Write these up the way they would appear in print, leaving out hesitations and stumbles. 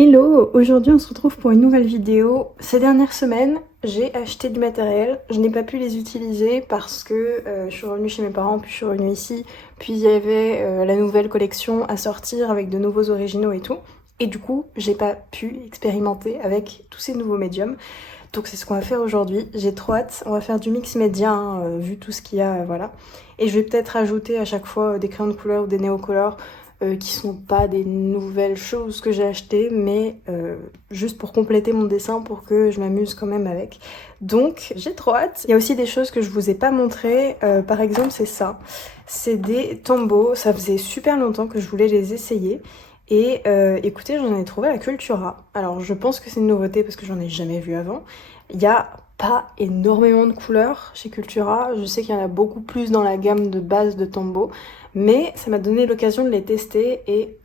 Hello, aujourd'hui on se retrouve pour une nouvelle vidéo. Ces dernières semaines, j'ai acheté du matériel. Je n'ai pas pu les utiliser parce que je suis revenue chez mes parents, puis je suis revenue ici. Puis il y avait la nouvelle collection à sortir avec de nouveaux originaux et tout. Et du coup, j'ai pas pu expérimenter avec tous ces nouveaux médiums. Donc c'est ce qu'on va faire aujourd'hui. J'ai trop hâte. On va faire du mix média, vu tout ce qu'il y a, voilà. Et je vais peut-être ajouter à chaque fois des crayons de couleur ou des néocolores. Qui sont pas des nouvelles choses que j'ai achetées, mais juste pour compléter mon dessin, pour que je m'amuse quand même avec. Donc j'ai trop hâte. Il y a aussi des choses que je vous ai pas montrées, par exemple c'est ça. C'est des Tombow, ça faisait super longtemps que je voulais les essayer. Et écoutez, j'en ai trouvé à Cultura. Alors je pense que c'est une nouveauté parce que j'en ai jamais vu avant. Il y a pas énormément de couleurs chez Cultura, je sais qu'il y en a beaucoup plus dans la gamme de base de Tombow, mais ça m'a donné l'occasion de les tester et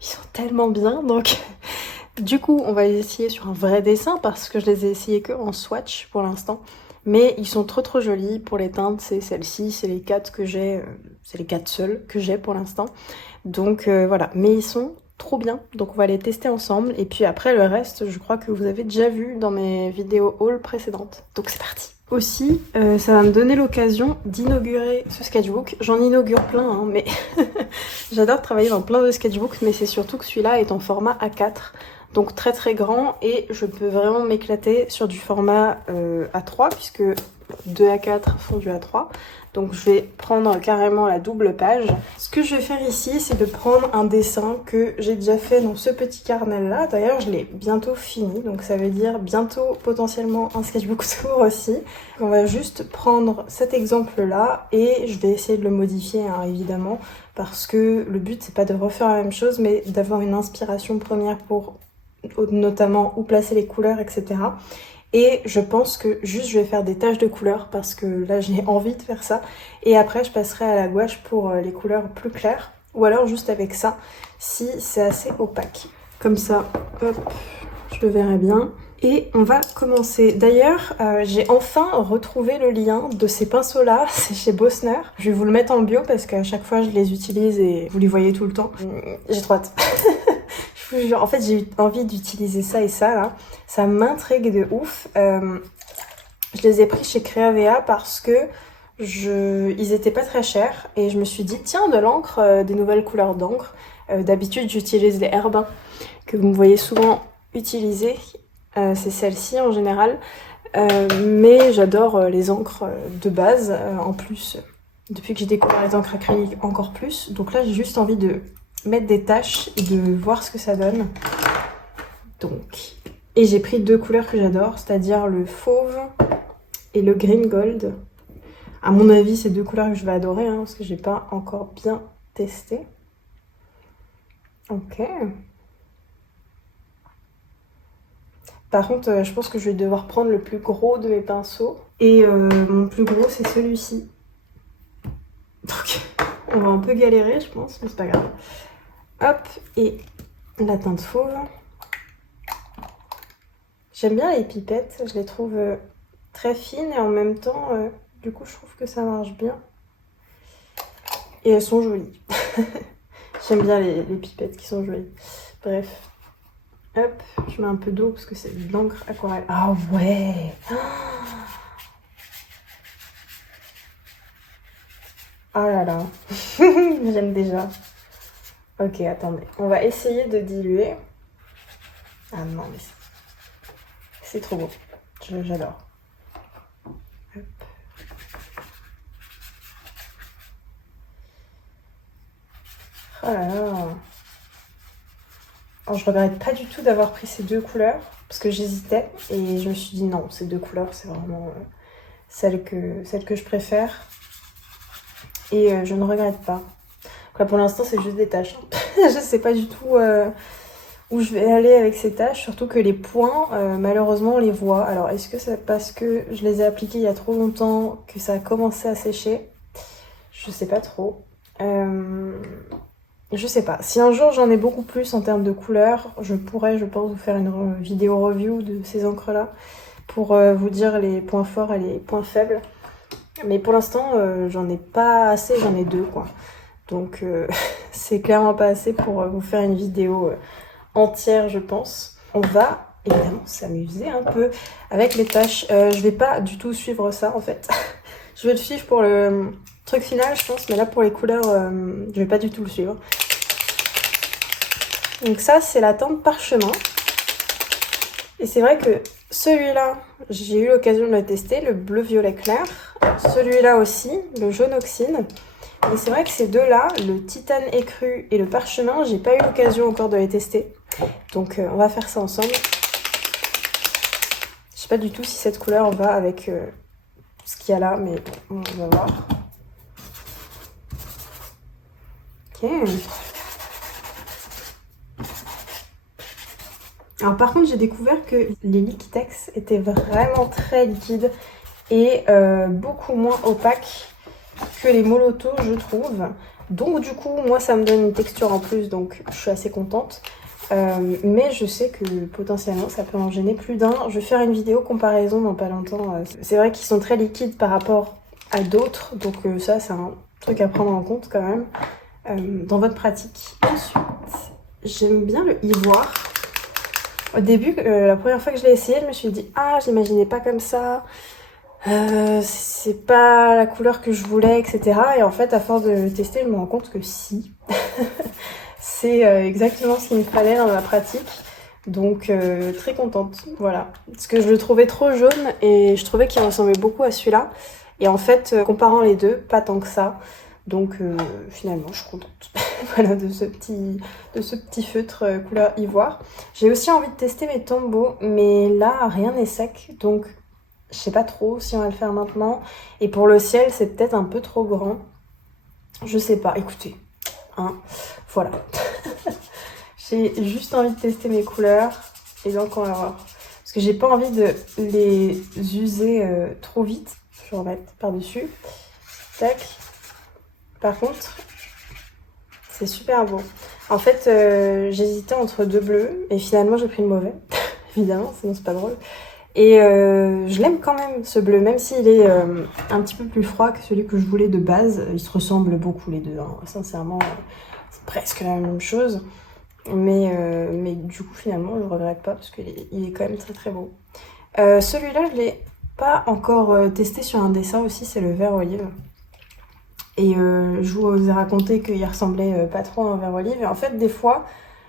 ils sont tellement bien, donc du coup on va les essayer sur un vrai dessin parce que je les ai essayés que en swatch pour l'instant, mais ils sont trop jolis. Pour les teintes c'est celle-ci, c'est les 4 que j'ai, c'est les 4 seules que j'ai pour l'instant, donc voilà, mais ils sont trop bien, donc on va les tester ensemble et puis après le reste je crois que vous avez déjà vu dans mes vidéos haul précédentes, donc c'est parti. Aussi ça va me donner l'occasion d'inaugurer ce sketchbook. J'en inaugure plein mais j'adore travailler dans plein de sketchbooks, mais c'est surtout que celui-là est en format A4, donc très grand, et je peux vraiment m'éclater sur du format A3 puisque 2 A4 font du A3. Donc je vais prendre carrément la double page. Ce que je vais faire ici, c'est de prendre un dessin que j'ai déjà fait dans ce petit carnet là. D'ailleurs, je l'ai bientôt fini, donc ça veut dire bientôt potentiellement un sketchbook tour aussi. On va juste prendre cet exemple là et je vais essayer de le modifier évidemment, parce que le but c'est pas de refaire la même chose, mais d'avoir une inspiration première pour notamment où placer les couleurs, etc. Et je pense que juste je vais faire des taches de couleurs parce que là j'ai envie de faire ça. Et après je passerai à la gouache pour les couleurs plus claires. Ou alors juste avec ça, si c'est assez opaque. Comme ça, hop, je le verrai bien. Et on va commencer. D'ailleurs, j'ai enfin retrouvé le lien de ces pinceaux-là. C'est chez Bossner. Je vais vous le mettre en bio parce qu'à chaque fois je les utilise et vous les voyez tout le temps. J'ai trop hâte. En fait, j'ai eu envie d'utiliser ça et ça, là. Ça m'intrigue de ouf. Je les ai pris chez Creavea parce que ils étaient pas très chers. Et je me suis dit, tiens, de l'encre, des nouvelles couleurs d'encre. D'habitude, j'utilise les Herbin, que vous me voyez souvent utiliser. C'est celle-ci en général. Mais j'adore les encres de base. En plus, depuis que j'ai découvert les encres acryliques, encore plus. Donc là, j'ai juste envie de mettre des taches et de voir ce que ça donne. Donc, et j'ai pris 2 couleurs que j'adore, c'est-à-dire le fauve et le green gold. À mon avis, c'est 2 couleurs que je vais adorer, parce que j'ai pas encore bien testé. Ok. Par contre, je pense que je vais devoir prendre le plus gros de mes pinceaux. Et mon plus gros, c'est celui-ci. Donc, on va un peu galérer, je pense, mais c'est pas grave. Hop, et la teinte fauve. J'aime bien les pipettes, je les trouve très fines et en même temps, du coup, je trouve que ça marche bien. Et elles sont jolies. J'aime bien les pipettes qui sont jolies. Bref. Hop, je mets un peu d'eau parce que c'est de l'encre aquarelle. Ah ouais! Oh là là. J'aime déjà. Ok, attendez. On va essayer de diluer. Ah non, mais c'est trop beau. J'adore. Hop. Oh là là. Alors, je regrette pas du tout d'avoir pris ces 2 couleurs parce que j'hésitais et je me suis dit non, ces 2 couleurs c'est vraiment celles que je préfère et je ne regrette pas. Là, pour l'instant c'est juste des taches. Je sais pas du tout où je vais aller avec ces taches, surtout que les points malheureusement on les voit. Alors est-ce que c'est parce que je les ai appliqués il y a trop longtemps que ça a commencé à sécher? Je sais pas trop. Je sais pas. Si un jour j'en ai beaucoup plus en termes de couleurs, je pourrais, je pense, vous faire une vidéo review de ces encres-là pour vous dire les points forts et les points faibles. Mais pour l'instant, j'en ai pas assez, j'en ai 2, quoi. Donc, c'est clairement pas assez pour vous faire une vidéo entière, je pense. On va évidemment s'amuser un peu avec les tâches. Je vais pas du tout suivre ça en fait. Je vais le suivre pour le truc final, je pense, mais là pour les couleurs, je vais pas du tout le suivre. Donc ça, c'est la teinte parchemin. Et c'est vrai que celui-là, j'ai eu l'occasion de le tester, le bleu violet clair. Celui-là aussi, le jaune oxyde. Et c'est vrai que ces deux-là, le titane écru et le parchemin, j'ai pas eu l'occasion encore de les tester. Donc on va faire ça ensemble. Je sais pas du tout si cette couleur va avec ce qu'il y a là, mais on va voir. Ok. Alors par contre, j'ai découvert que les Liquitex étaient vraiment très liquides et beaucoup moins opaques que les Moloto, je trouve. Donc du coup, moi ça me donne une texture en plus, donc je suis assez contente. Mais je sais que potentiellement ça peut en gêner plus d'un. Je vais faire une vidéo comparaison dans pas longtemps. C'est vrai qu'ils sont très liquides par rapport à d'autres, donc ça c'est un truc à prendre en compte quand même dans votre pratique. Ensuite, j'aime bien le ivoire. Au début, la première fois que je l'ai essayé, je me suis dit « Ah, j'imaginais pas comme ça, c'est pas la couleur que je voulais, etc. » Et en fait, à force de le tester, je me rends compte que si. C'est exactement ce qu'il me fallait dans ma pratique. Donc, très contente, voilà. Parce que je le trouvais trop jaune et je trouvais qu'il ressemblait beaucoup à celui-là. Et en fait, comparant les deux, pas tant que ça. Donc, finalement, je suis contente. Voilà, de ce petit feutre couleur ivoire. J'ai aussi envie de tester mes tombeaux, mais là, rien n'est sec. Donc, je sais pas trop si on va le faire maintenant. Et pour le ciel, c'est peut-être un peu trop grand. Je sais pas, écoutez. Hein, voilà. J'ai juste envie de tester mes couleurs. Et donc, on va voir. Parce que j'ai pas envie de les user trop vite. Je vais remettre par-dessus. Tac. Par contre... c'est super beau. En fait, j'hésitais entre deux bleus et finalement j'ai pris le mauvais. Évidemment, sinon c'est pas drôle. Et je l'aime quand même ce bleu, même s'il est un petit peu plus froid que celui que je voulais de base. Ils se ressemblent beaucoup les deux, hein. Sincèrement, c'est presque la même chose. Mais du coup finalement je regrette pas parce qu'il est quand même très très beau. Celui-là je l'ai pas encore testé sur un dessin aussi, c'est le vert olive. Et je vous ai raconté qu'il ressemblait pas trop à un vert olive. Et en fait, des fois,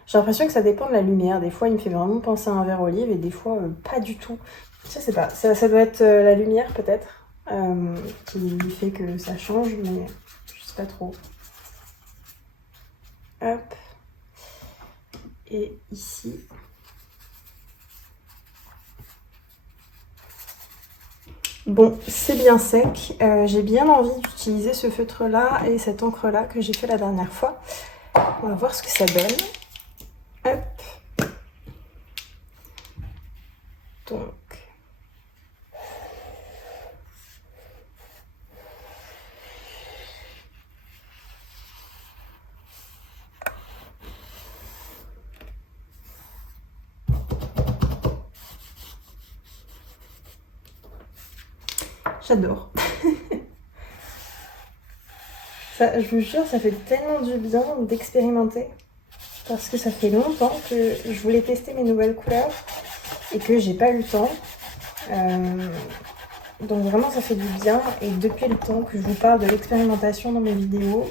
j'ai l'impression que ça dépend de la lumière. Des fois, il me fait vraiment penser à un vert olive et des fois, pas du tout. Je sais pas, ça doit être la lumière peut-être qui fait que ça change, mais je sais pas trop. Hop. Et ici... Bon, c'est bien sec. J'ai bien envie d'utiliser ce feutre-là et cette encre-là que j'ai fait la dernière fois. On va voir ce que ça donne. Hop. Donc. J'adore. Ça, je vous jure, ça fait tellement du bien d'expérimenter. Parce que ça fait longtemps que je voulais tester mes nouvelles couleurs et que j'ai pas eu le temps. Donc vraiment, ça fait du bien. Et depuis le temps que je vous parle de l'expérimentation dans mes vidéos,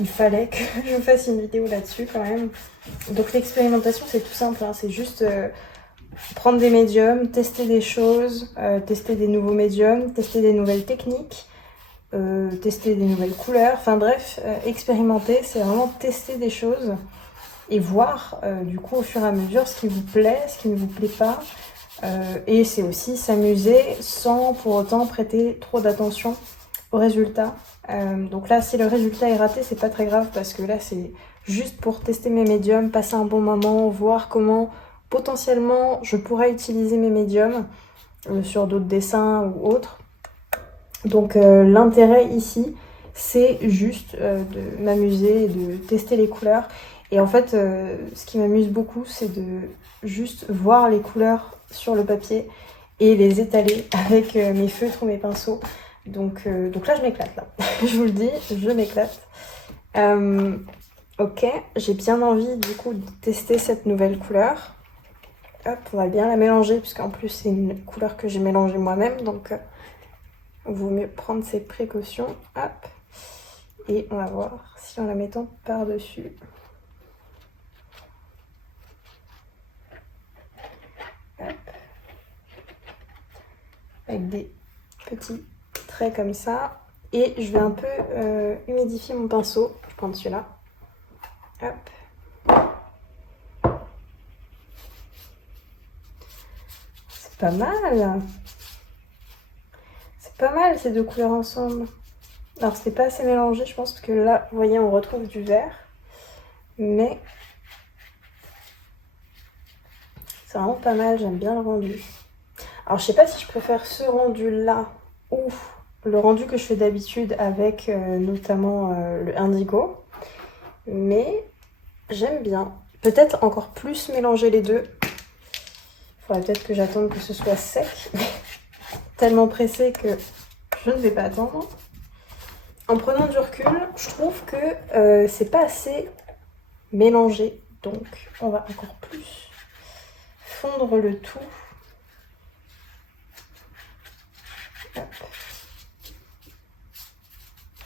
il fallait que je fasse une vidéo là-dessus quand même. Donc l'expérimentation, c'est tout simple, hein. C'est juste... prendre des médiums, tester des choses, tester des nouveaux médiums, tester des nouvelles techniques, tester des nouvelles couleurs, enfin bref, expérimenter, c'est vraiment tester des choses et voir du coup au fur et à mesure ce qui vous plaît, ce qui ne vous plaît pas, et c'est aussi s'amuser sans pour autant prêter trop d'attention au résultat. Donc là, si le résultat est raté, c'est pas très grave parce que là c'est juste pour tester mes médiums, passer un bon moment, voir comment potentiellement je pourrais utiliser mes médiums sur d'autres dessins ou autres. Donc l'intérêt ici, c'est juste de m'amuser et de tester les couleurs. Et en fait, ce qui m'amuse beaucoup, c'est de juste voir les couleurs sur le papier et les étaler avec mes feutres ou mes pinceaux. Donc là, je m'éclate là. Je vous le dis, je m'éclate. Ok, j'ai bien envie du coup de tester cette nouvelle couleur. Hop, on va bien la mélanger puisqu'en plus c'est une couleur que j'ai mélangée moi-même, donc il vaut mieux prendre ses précautions. Hop, et on va voir si en la mettant par-dessus. Avec des petits traits comme ça. Et je vais un peu humidifier mon pinceau. Je prends celui-là. Hop. C'est pas mal. C'est pas mal ces deux couleurs ensemble. Alors c'était pas assez mélangé je pense parce que là, vous voyez, on retrouve du vert. Mais c'est vraiment pas mal, j'aime bien le rendu. Alors je sais pas si je préfère ce rendu là ou le rendu que je fais d'habitude avec notamment le indigo. Mais j'aime bien. Peut-être encore plus mélanger les deux. Il faudrait peut-être que j'attende que ce soit sec. Tellement pressé que je ne vais pas attendre. En prenant du recul, je trouve que c'est pas assez mélangé. Donc on va encore plus fondre le tout. Hop.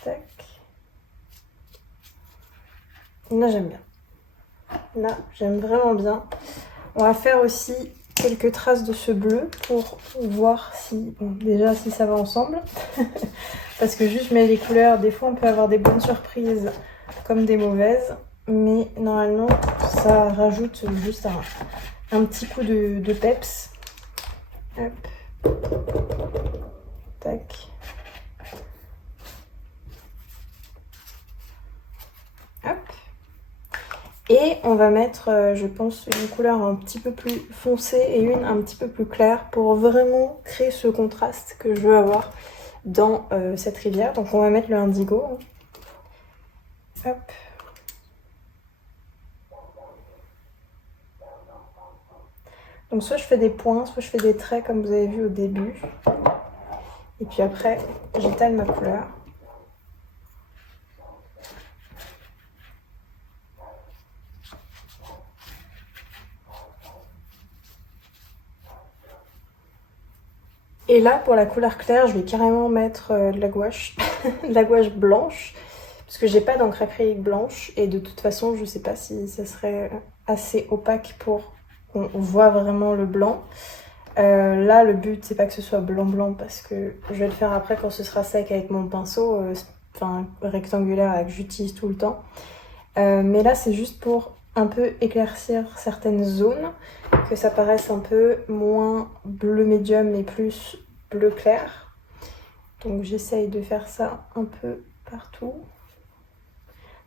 Tac. Là j'aime bien. Là j'aime vraiment bien. On va faire aussi quelques traces de ce bleu pour voir si, bon, déjà si ça va ensemble. Parce que juste je mets les couleurs, des fois on peut avoir des bonnes surprises comme des mauvaises. Mais normalement ça rajoute juste un petit coup de peps. Hop. Tac. Hop. Et on va mettre, je pense, une couleur un petit peu plus foncée et une un petit peu plus claire pour vraiment créer ce contraste que je veux avoir dans cette rivière. Donc on va mettre le indigo. Hop. Donc soit je fais des points, soit je fais des traits comme vous avez vu au début. Et puis après, j'étale ma couleur. Et là, pour la couleur claire, je vais carrément mettre de la gouache, de la gouache blanche, parce que j'ai pas d'encre acrylique blanche, et de toute façon, je sais pas si ça serait assez opaque pour qu'on voit vraiment le blanc. Là, le but, c'est pas que ce soit blanc-blanc, parce que je vais le faire après quand ce sera sec avec mon pinceau, enfin rectangulaire que j'utilise tout le temps. Mais là, c'est juste pour un peu éclaircir certaines zones, que ça paraisse un peu moins bleu médium et plus bleu clair. Donc j'essaye de faire ça un peu partout.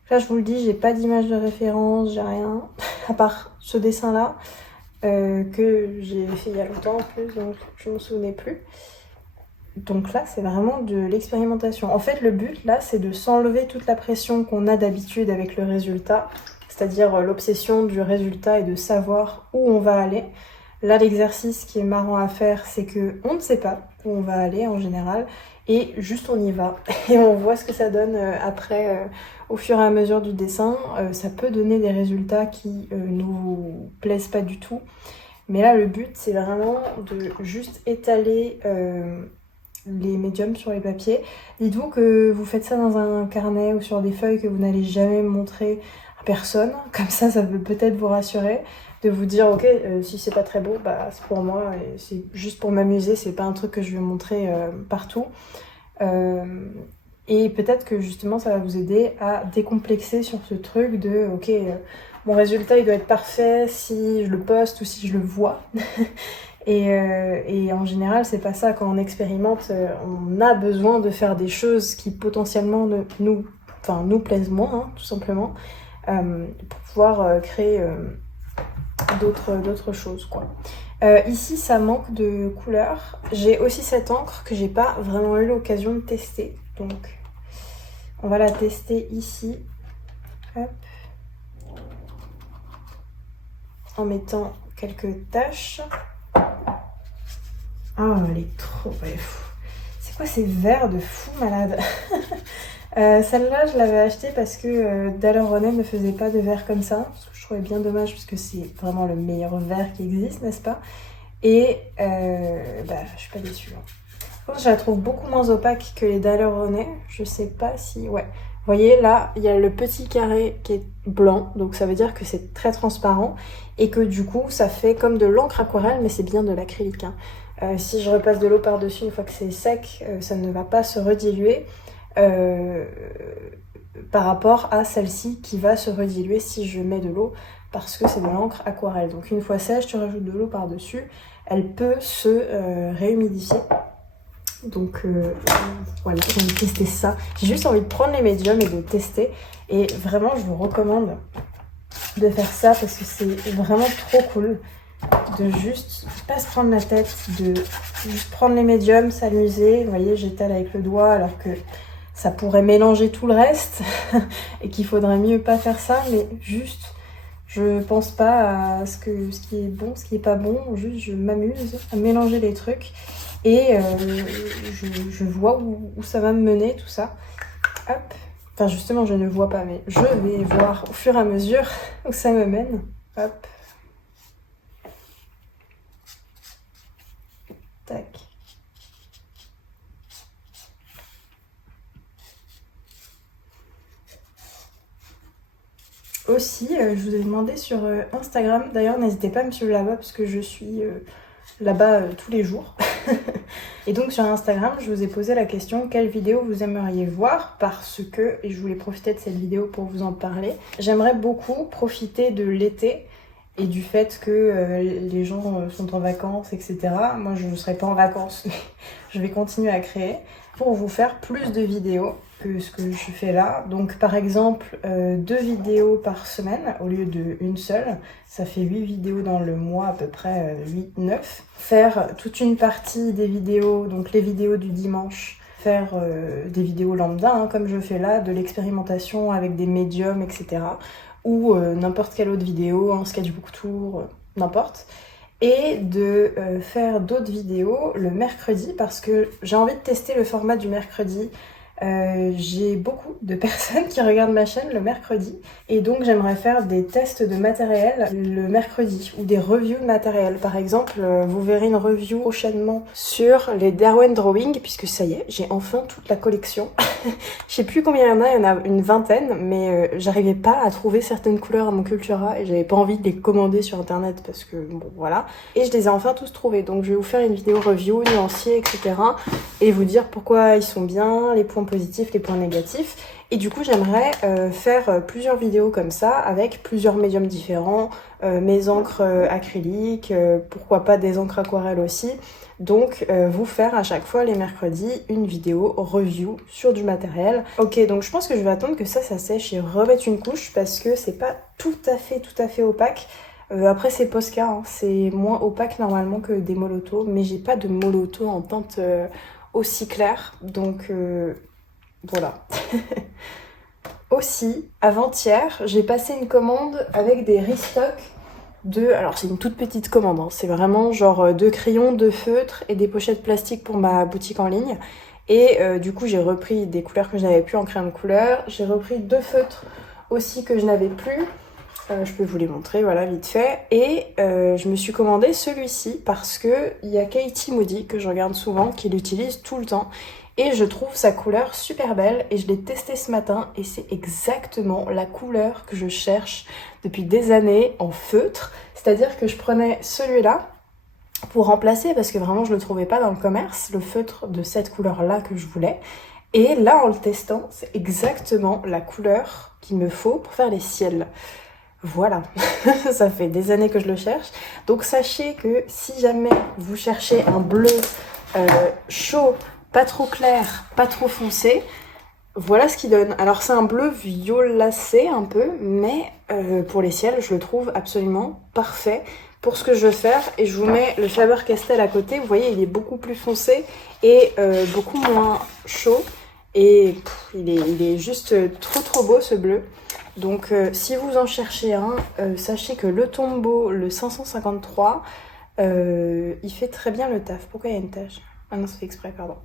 Là, je vous le dis, j'ai pas d'image de référence, j'ai rien, à part ce dessin-là, que j'ai fait il y a longtemps en plus, donc je ne me souvenais plus. Donc là, c'est vraiment de l'expérimentation. En fait, le but, là, c'est de s'enlever toute la pression qu'on a d'habitude avec le résultat, c'est-à-dire l'obsession du résultat et de savoir où on va aller. Là, l'exercice qui est marrant à faire, c'est qu'on ne sait pas où on va aller en général, et juste on y va. Et on voit ce que ça donne après, au fur et à mesure du dessin. Ça peut donner des résultats qui nous plaisent pas du tout. Mais là, le but, c'est vraiment de juste étaler les médiums sur les papiers. Dites-vous que vous faites ça dans un carnet ou sur des feuilles que vous n'allez jamais montrer à personne. Comme ça peut peut-être vous rassurer. De vous dire, ok, si c'est pas très beau, bah c'est pour moi. Et c'est juste pour m'amuser. C'est pas un truc que je vais montrer partout. Et peut-être que justement, ça va vous aider à décomplexer sur ce truc de, ok, mon résultat, il doit être parfait si je le poste ou si je le vois. Et en général, c'est pas ça. Quand on expérimente, on a besoin de faire des choses qui potentiellement nous plaisent moins, hein, tout simplement, pour pouvoir créer d'autres choses, quoi. Ici, ça manque de couleur. J'ai aussi cette encre que j'ai pas vraiment eu l'occasion de tester. Donc, on va la tester ici. Hop. En mettant quelques taches. Ah, elle est trop... Ouais, c'est quoi ces verres de fou malade? Celle-là, je l'avais achetée parce que Daler Rowney ne faisait pas de verre comme ça, parce que je trouvais bien dommage, parce que c'est vraiment le meilleur verre qui existe, n'est-ce pas? Et je suis pas déçue. Hein. Par contre, je la trouve beaucoup moins opaque que les Daler Rowney. Je sais pas si... Ouais. Vous voyez, là, il y a le petit carré qui est blanc, donc ça veut dire que c'est très transparent, et que du coup, ça fait comme de l'encre aquarelle, mais c'est bien de l'acrylique. Hein. Si je repasse de l'eau par-dessus, une fois que c'est sec, ça ne va pas se rediluer. Par rapport à celle-ci qui va se rediluer si je mets de l'eau parce que c'est de l'encre aquarelle. Donc une fois sèche, tu rajoutes de l'eau par-dessus, elle peut se réhumidifier. Donc voilà, j'ai envie de tester ça. J'ai juste envie de prendre les médiums et de tester. Et vraiment, je vous recommande de faire ça parce que c'est vraiment trop cool de juste pas se prendre la tête, de juste prendre les médiums, s'amuser. Vous voyez, j'étale avec le doigt alors que ça pourrait mélanger tout le reste et qu'il faudrait mieux pas faire ça, mais juste je pense pas à ce qui est bon, ce qui est pas bon, juste je m'amuse à mélanger les trucs et je vois où ça va me mener tout ça. Hop. Enfin justement je ne vois pas, mais je vais voir au fur et à mesure où ça me mène. Hop. Tac. Aussi, je vous ai demandé sur Instagram, d'ailleurs n'hésitez pas à me suivre là-bas parce que je suis là-bas tous les jours. Et donc sur Instagram, je vous ai posé la question quelle vidéo vous aimeriez voir parce que, et je voulais profiter de cette vidéo pour vous en parler, j'aimerais beaucoup profiter de l'été et du fait que les gens sont en vacances, etc. Moi je ne serai pas en vacances, mais je vais continuer à créer pour vous faire plus de vidéos que ce que je fais là. Donc par exemple 2 vidéos par semaine au lieu d'une seule. Ça fait 8 vidéos dans le mois à peu près, 8-9. Faire toute une partie des vidéos, donc les vidéos du dimanche. Faire des vidéos lambda hein, comme je fais là, de l'expérimentation avec des médiums, etc. Ou n'importe quelle autre vidéo, un sketchbook tour, n'importe. Et de faire d'autres vidéos le mercredi parce que j'ai envie de tester le format du mercredi. J'ai beaucoup de personnes qui regardent ma chaîne le mercredi et donc j'aimerais faire des tests de matériel le mercredi ou des reviews de matériel. Par exemple, vous verrez une review prochainement sur les Derwent Drawing puisque ça y est, j'ai enfin toute la collection. Je sais plus combien il y en a une vingtaine, mais j'arrivais pas à trouver certaines couleurs à mon Cultura et j'avais pas envie de les commander sur internet parce que bon voilà. Et je les ai enfin tous trouvés, donc je vais vous faire une vidéo review, nuancier, etc. et vous dire pourquoi ils sont bien, les points positifs, les points négatifs. Et du coup j'aimerais faire plusieurs vidéos comme ça avec plusieurs médiums différents, mes encres acryliques, pourquoi pas des encres aquarelles aussi. Donc vous faire à chaque fois les mercredis une vidéo review sur du matériel. Ok, donc je pense que je vais attendre que ça sèche et remettre une couche parce que c'est pas tout à fait opaque. Après c'est Posca, hein, c'est moins opaque normalement que des molotos, mais j'ai pas de moloto en teinte aussi claire, donc voilà. Aussi, avant-hier, j'ai passé une commande avec des restocks alors c'est une toute petite commande, hein. C'est vraiment genre 2 crayons, 2 feutres et des pochettes plastiques pour ma boutique en ligne. Et du coup j'ai repris des couleurs que je n'avais plus en crayon de couleur, j'ai repris 2 feutres aussi que je n'avais plus. Je peux vous les montrer, voilà, vite fait. Et je me suis commandé celui-ci parce que il y a Katie Moody, que je regarde souvent, qui l'utilise tout le temps. Et je trouve sa couleur super belle et je l'ai testé ce matin et c'est exactement la couleur que je cherche depuis des années en feutre. C'est-à-dire que je prenais celui-là pour remplacer parce que vraiment je le trouvais pas dans le commerce, le feutre de cette couleur-là que je voulais. Et là en le testant, c'est exactement la couleur qu'il me faut pour faire les ciels. Voilà, ça fait des années que je le cherche. Donc sachez que si jamais vous cherchez un bleu chaud, pas trop clair, pas trop foncé, voilà ce qu'il donne. Alors c'est un bleu violacé un peu, mais pour les ciels, je le trouve absolument parfait pour ce que je veux faire. Et je vous mets le Faber-Castell à côté. Vous voyez, il est beaucoup plus foncé et beaucoup moins chaud. Et il est juste trop beau ce bleu. Donc si vous en cherchez un, sachez que le Tombow, le 553, il fait très bien le taf. Pourquoi il y a une tache ? Ah non, c'est fait exprès, pardon.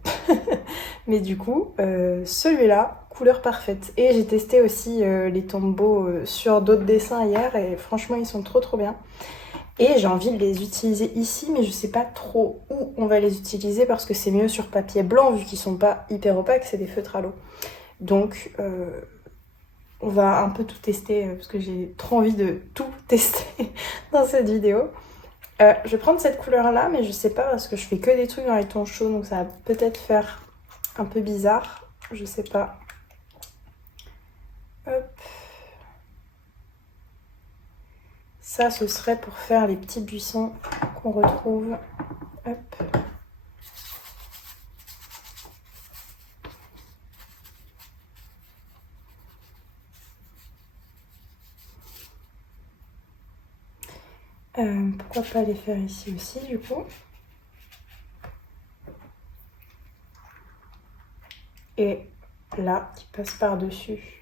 Mais du coup, celui-là couleur parfaite. Et j'ai testé aussi les Tombow sur d'autres dessins hier et franchement ils sont trop bien. Et j'ai envie de les utiliser ici, mais je sais pas trop où on va les utiliser parce que c'est mieux sur papier blanc vu qu'ils sont pas hyper opaques, c'est des feutres à l'eau. Donc on va un peu tout tester parce que j'ai trop envie de tout tester dans cette vidéo. Je vais prendre cette couleur là, mais je sais pas parce que je fais que des trucs dans les tons chauds, donc ça va peut-être faire un peu bizarre, je sais pas. Hop. Ça, ce serait pour faire les petits buissons qu'on retrouve. Hop. Pourquoi pas les faire ici aussi, du coup. Et là, qui passe par-dessus.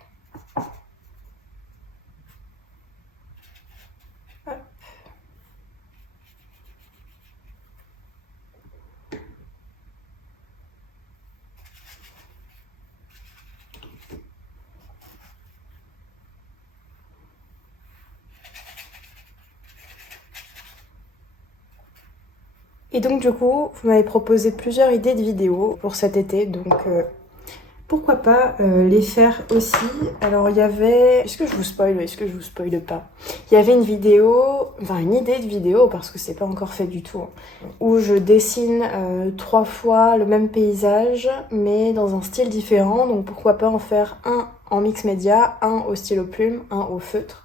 Et donc du coup, vous m'avez proposé plusieurs idées de vidéos pour cet été, donc pourquoi pas les faire aussi. Alors il y avait... Est-ce que je vous spoil ou est-ce que je vous spoile pas? Il y avait une vidéo, enfin une idée de vidéo, parce que c'est pas encore fait du tout, où je dessine 3 fois le même paysage, mais dans un style différent, donc pourquoi pas en faire un en mix média, un au stylo plume, un au feutre.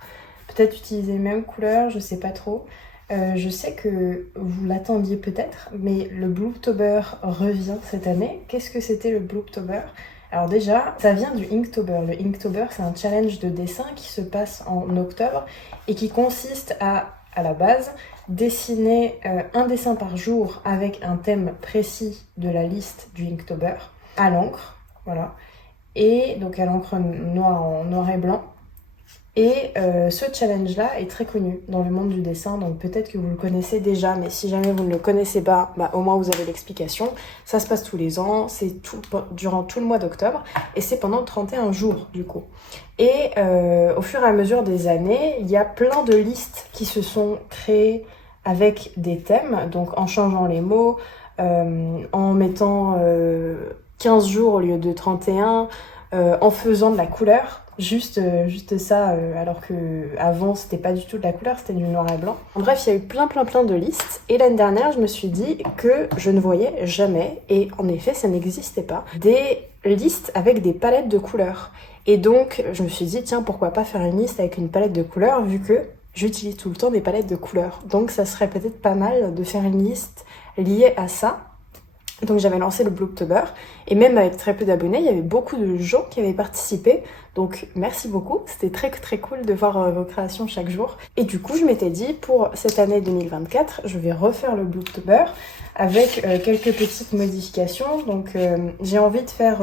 Peut-être utiliser les mêmes couleurs, je sais pas trop. Je sais que vous l'attendiez peut-être, mais le Blooptober revient cette année. Qu'est-ce que c'était le Blooptober? Alors déjà, ça vient du Inktober. Le Inktober, c'est un challenge de dessin qui se passe en octobre et qui consiste à la base, dessiner un dessin par jour avec un thème précis de la liste du Inktober à l'encre, voilà. Et donc à l'encre noire en noir et blanc. Et ce challenge-là est très connu dans le monde du dessin, donc peut-être que vous le connaissez déjà, mais si jamais vous ne le connaissez pas, bah, au moins vous avez l'explication. Ça se passe tous les ans, c'est durant tout le mois d'octobre, et c'est pendant 31 jours du coup. Et au fur et à mesure des années, il y a plein de listes qui se sont créées avec des thèmes, donc en changeant les mots, en mettant 15 jours au lieu de 31, en faisant de la couleur. Juste ça, alors que avant c'était pas du tout de la couleur, c'était du noir et blanc. En bref, il y a eu plein de listes. Et l'année dernière, je me suis dit que je ne voyais jamais, et en effet, ça n'existait pas, des listes avec des palettes de couleurs. Et donc, je me suis dit, tiens, pourquoi pas faire une liste avec une palette de couleurs, vu que j'utilise tout le temps des palettes de couleurs. Donc, ça serait peut-être pas mal de faire une liste liée à ça. Donc j'avais lancé le Blooptober, et même avec très peu d'abonnés, il y avait beaucoup de gens qui avaient participé, donc merci beaucoup, c'était très cool de voir vos créations chaque jour. Et du coup je m'étais dit, pour cette année 2024, je vais refaire le Blooptober avec quelques petites modifications. Donc j'ai envie de faire,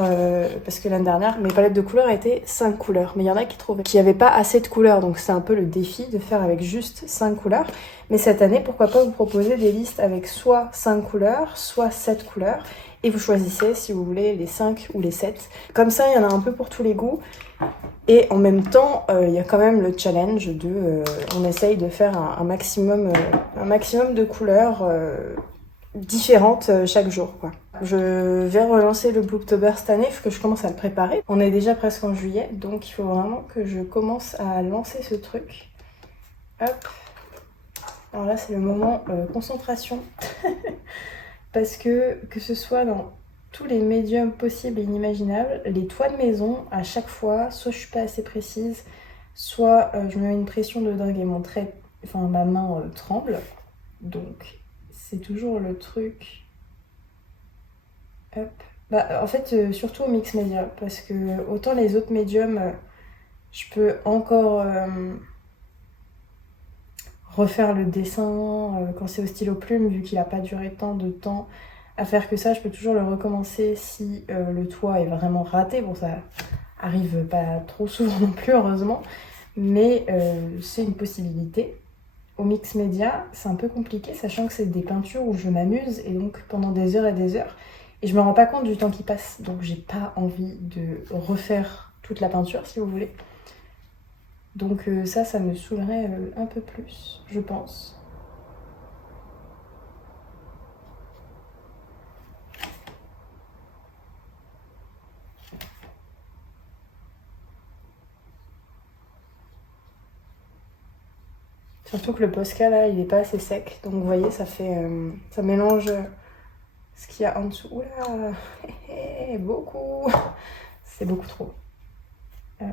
parce que l'année dernière mes palettes de couleurs étaient 5 couleurs, mais il y en a qui trouvaient qu'il n'y avait pas assez de couleurs, donc c'est un peu le défi de faire avec juste 5 couleurs. Mais cette année, pourquoi pas vous proposer des listes avec soit 5 couleurs, soit 7 couleurs, et vous choisissez si vous voulez les 5 ou les 7. Comme ça, il y en a un peu pour tous les goûts. Et en même temps, il y a quand même le challenge de... on essaye de faire un maximum de couleurs différentes chaque jour, quoi. Je vais relancer le Blooptober cette année, il faut que je commence à le préparer. On est déjà presque en juillet, donc il faut vraiment que je commence à lancer ce truc. Hop. Alors là, c'est le moment concentration. Parce que ce soit dans tous les médiums possibles et inimaginables, les toits de maison, à chaque fois, soit je suis pas assez précise, soit je me mets une pression de dingue et ma main tremble. Donc, c'est toujours le truc. Hop. Bah, en fait, surtout au mix média, parce que autant les autres médiums, je peux encore refaire le dessin quand c'est au stylo plume, vu qu'il n'a pas duré tant de temps à faire que ça, je peux toujours le recommencer si le toit est vraiment raté. Bon, ça arrive pas trop souvent non plus, heureusement, mais c'est une possibilité. Au mix média, c'est un peu compliqué, sachant que c'est des peintures où je m'amuse, et donc pendant des heures et des heures, Et je me rends pas compte du temps qui passe, donc j'ai pas envie de refaire toute la peinture si vous voulez. Donc ça me saoulerait un peu plus, je pense. Surtout que le Posca là, il est pas assez sec, donc vous voyez, ça fait, ça mélange ce qu'il y a en dessous. Oula, beaucoup, c'est beaucoup trop. Hop.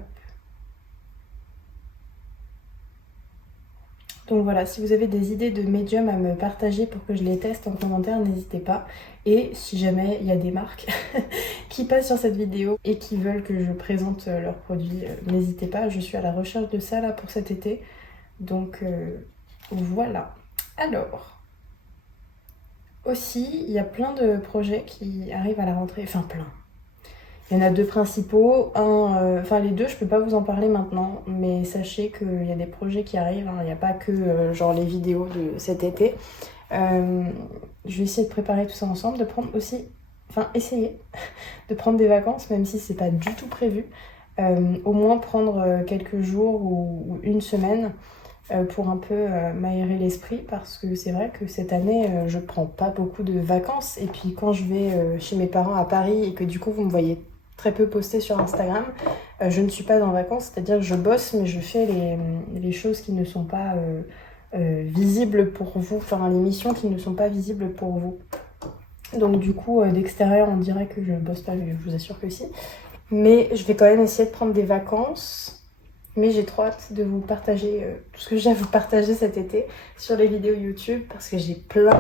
Donc voilà, si vous avez des idées de médium à me partager pour que je les teste en commentaire, n'hésitez pas. Et si jamais il y a des marques qui passent sur cette vidéo et qui veulent que je présente leurs produits, n'hésitez pas. Je suis à la recherche de ça là pour cet été. Donc voilà. Alors, aussi, il y a plein de projets qui arrivent à la rentrée. Enfin plein. Il y en a deux principaux. Enfin les deux, je peux pas vous en parler maintenant, mais sachez qu'il y a des projets qui arrivent. Hein. Il n'y a pas que genre les vidéos de cet été. Je vais essayer de préparer tout ça ensemble, de prendre aussi, enfin essayer de prendre des vacances, même si c'est pas du tout prévu. Au moins prendre quelques jours ou une semaine pour un peu m'aérer l'esprit, parce que c'est vrai que cette année je prends pas beaucoup de vacances, et puis quand je vais chez mes parents à Paris et que du coup vous me voyez très peu poster sur Instagram, je ne suis pas en vacances, c'est-à-dire que je bosse mais je fais les choses qui ne sont pas visibles pour vous, enfin les missions qui ne sont pas visibles pour vous. Donc du coup d'extérieur on dirait que je bosse pas, mais je vous assure que si. Mais je vais quand même essayer de prendre des vacances. Mais j'ai trop hâte de vous partager tout ce que j'ai à vous partager cet été sur les vidéos YouTube, parce que j'ai plein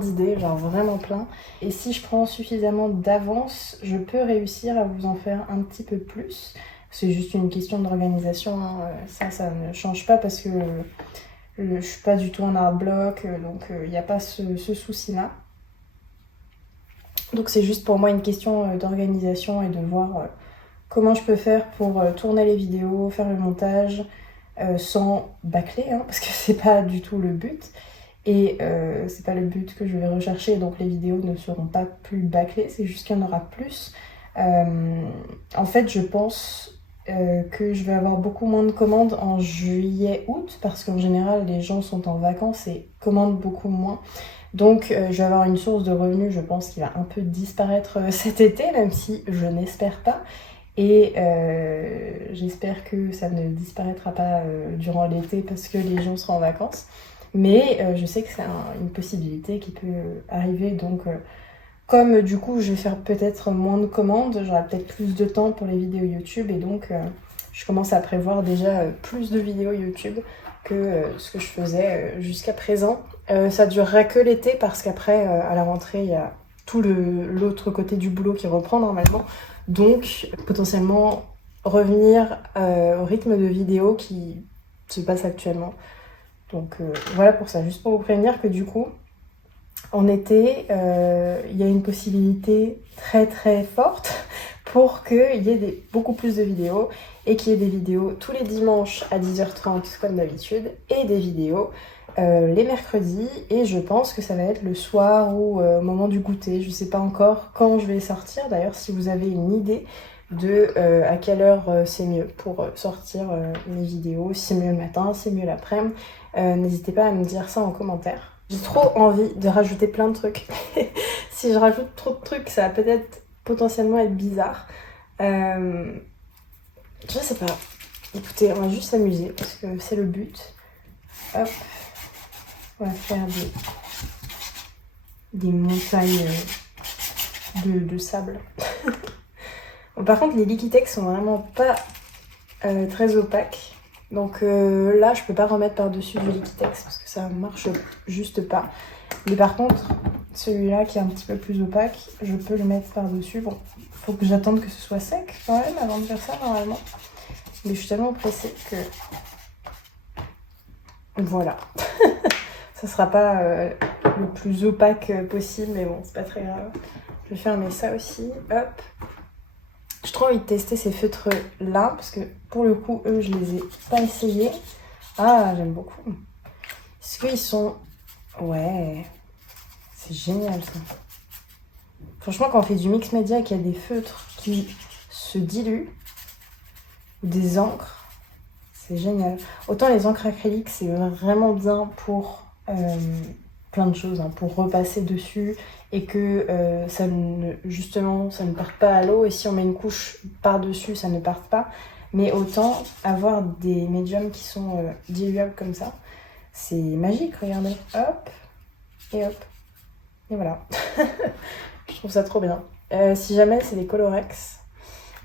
d'idées, genre vraiment plein. Et si je prends suffisamment d'avance, je peux réussir à vous en faire un petit peu plus. C'est juste une question d'organisation, hein. Ça ne change pas parce que je suis pas du tout en art bloc, donc il n'y a pas ce souci-là. Donc c'est juste pour moi une question d'organisation et de voir comment je peux faire pour tourner les vidéos, faire le montage sans bâcler, hein, parce que c'est pas du tout le but. Et c'est pas le but que je vais rechercher, donc les vidéos ne seront pas plus bâclées, c'est juste qu'il y en aura plus. En fait, je pense que je vais avoir beaucoup moins de commandes en juillet, août, parce qu'en général, les gens sont en vacances et commandent beaucoup moins. Donc je vais avoir une source de revenus, je pense, qui va un peu disparaître cet été, même si je n'espère pas. Et j'espère que ça ne disparaîtra pas durant l'été parce que les gens seront en vacances. Mais je sais que c'est une possibilité qui peut arriver. Donc comme du coup je vais faire peut-être moins de commandes, j'aurai peut-être plus de temps pour les vidéos YouTube. Et donc je commence à prévoir déjà plus de vidéos YouTube que ce que je faisais jusqu'à présent. Ça durera que l'été, parce qu'après à la rentrée il y a tout l'autre côté du boulot qui reprend normalement. Donc potentiellement revenir au rythme de vidéo qui se passe actuellement. Donc voilà pour ça, juste pour vous prévenir que du coup en été il y a une possibilité très forte pour qu'il y ait beaucoup plus de vidéos, et qu'il y ait des vidéos tous les dimanches à 10h30 comme d'habitude, et des vidéos les mercredis, et je pense que ça va être le soir ou au moment du goûter. Je sais pas encore quand je vais sortir. D'ailleurs, si vous avez une idée de à quelle heure c'est mieux pour sortir mes vidéos, si c'est mieux le matin, si c'est mieux l'après-midi, n'hésitez pas à me dire ça en commentaire. J'ai trop envie de rajouter plein de trucs. Si je rajoute trop de trucs, ça va peut-être potentiellement être bizarre. Je sais pas. Écoutez, on va juste s'amuser parce que c'est le but. Hop. On va faire des montagnes de sable. Bon, par contre, les Liquitex sont vraiment pas très opaques. Donc là, je peux pas remettre par-dessus du Liquitex parce que ça marche juste pas. Mais par contre, celui-là qui est un petit peu plus opaque, je peux le mettre par-dessus. Bon, faut que j'attende que ce soit sec quand même avant de faire ça normalement. Mais je suis tellement pressée que... Voilà. Ça sera pas le plus opaque possible, mais bon, c'est pas très grave. Je vais fermer ça aussi. Hop. J'ai trop envie de tester ces feutres là, parce que pour le coup, eux, je les ai pas essayés. Ah, j'aime beaucoup. Est-ce qu'ils sont... Ouais, c'est génial ça. Franchement, quand on fait du mix média et qu'il y a des feutres qui se diluent, ou des encres, c'est génial. Autant les encres acryliques, c'est vraiment bien pour plein de choses, hein, pour repasser dessus et que justement, ça ne parte pas à l'eau. Et si on met une couche par-dessus, ça ne parte pas. Mais autant avoir des médiums qui sont diluables comme ça, c'est magique, regardez. Hop, et hop. Et voilà. Je trouve ça trop bien. Si jamais c'est des Colorex.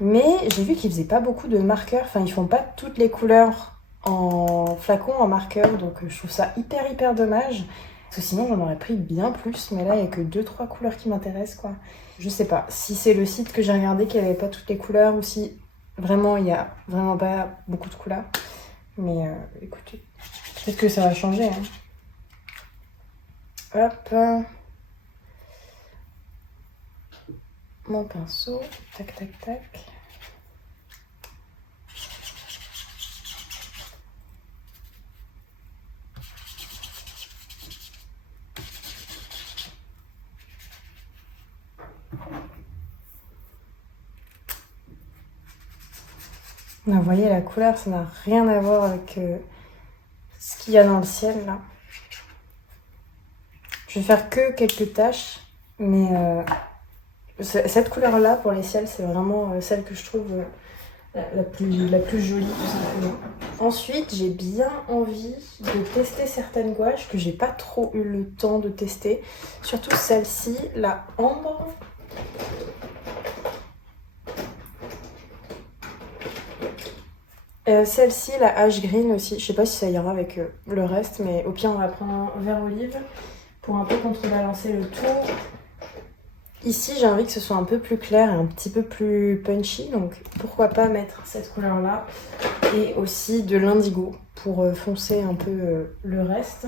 Mais j'ai vu qu'ils faisaient pas beaucoup de marqueurs. Enfin, ils font pas toutes les couleurs en flacon, en marqueur. Donc je trouve ça hyper dommage. Parce que sinon j'en aurais pris bien plus. Mais là, il n'y a que 2-3 couleurs qui m'intéressent, quoi. Je sais pas si c'est le site que j'ai regardé qui avait pas toutes les couleurs ou si vraiment il y a vraiment pas beaucoup de couleurs. Mais écoutez, peut-être que ça va changer, hein. Hop. Mon pinceau, tac. Vous voyez la couleur, ça n'a rien à voir avec ce qu'il y a dans le ciel là. Je vais faire que quelques taches, mais cette couleur là pour les ciels, c'est vraiment celle que je trouve la plus jolie tout simplement. Ensuite, j'ai bien envie de tester certaines gouaches que j'ai pas trop eu le temps de tester. Surtout celle-ci, la ambre. Celle-ci, la Ash Green aussi. Je sais pas si ça ira avec le reste, mais au pire, on va prendre un vert olive pour un peu contrebalancer le tout. Ici, j'ai envie que ce soit un peu plus clair et un petit peu plus punchy, donc pourquoi pas mettre cette couleur-là. Et aussi de l'indigo pour foncer un peu le reste.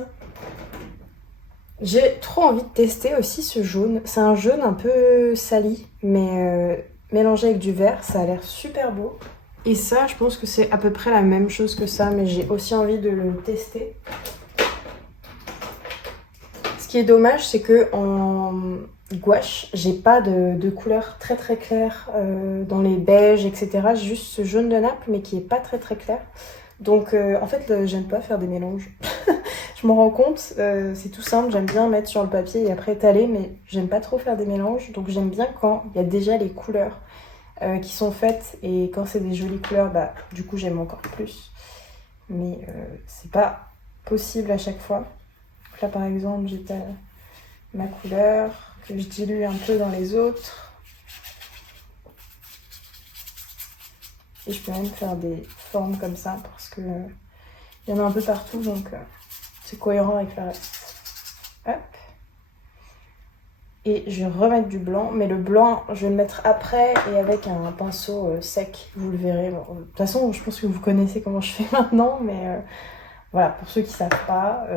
J'ai trop envie de tester aussi ce jaune. C'est un jaune un peu sali, mais mélangé avec du vert, ça a l'air super beau. Et ça, je pense que c'est à peu près la même chose que ça, mais j'ai aussi envie de le tester. Ce qui est dommage, c'est que en gouache, j'ai pas de couleur très claire dans les beiges, etc. J'ai juste ce jaune de nappe, mais qui est pas très clair. Donc en fait, j'aime pas faire des mélanges. Je m'en rends compte, c'est tout simple, j'aime bien mettre sur le papier et après étaler, mais j'aime pas trop faire des mélanges. Donc j'aime bien quand il y a déjà les couleurs qui sont faites, et quand c'est des jolies couleurs, bah du coup j'aime encore plus. Mais c'est pas possible à chaque fois. Donc là par exemple, j'ai ma couleur que je dilue un peu dans les autres. Et je peux même faire des formes comme ça parce que il y en a un peu partout, donc c'est cohérent avec le reste. Hop. Et je vais remettre du blanc, mais le blanc, je vais le mettre après et avec un pinceau sec, vous le verrez. Bon, de toute façon, je pense que vous connaissez comment je fais maintenant, mais voilà, pour ceux qui ne savent pas,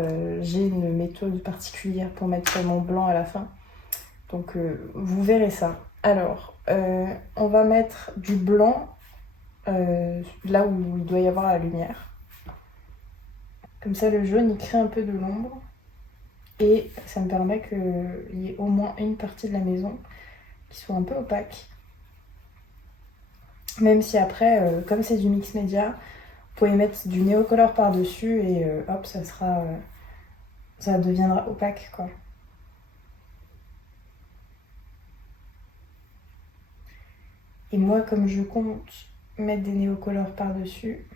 j'ai une méthode particulière pour mettre mon blanc à la fin. Donc, vous verrez ça. Alors, on va mettre du blanc là où il doit y avoir la lumière. Comme ça, le jaune, il crée un peu de l'ombre. Et ça me permet qu'il y ait au moins une partie de la maison qui soit un peu opaque. Même si après, comme c'est du mix média, vous pouvez mettre du néocolor par-dessus et hop, ça deviendra opaque, quoi. Et moi, comme je compte mettre des néocolors par-dessus,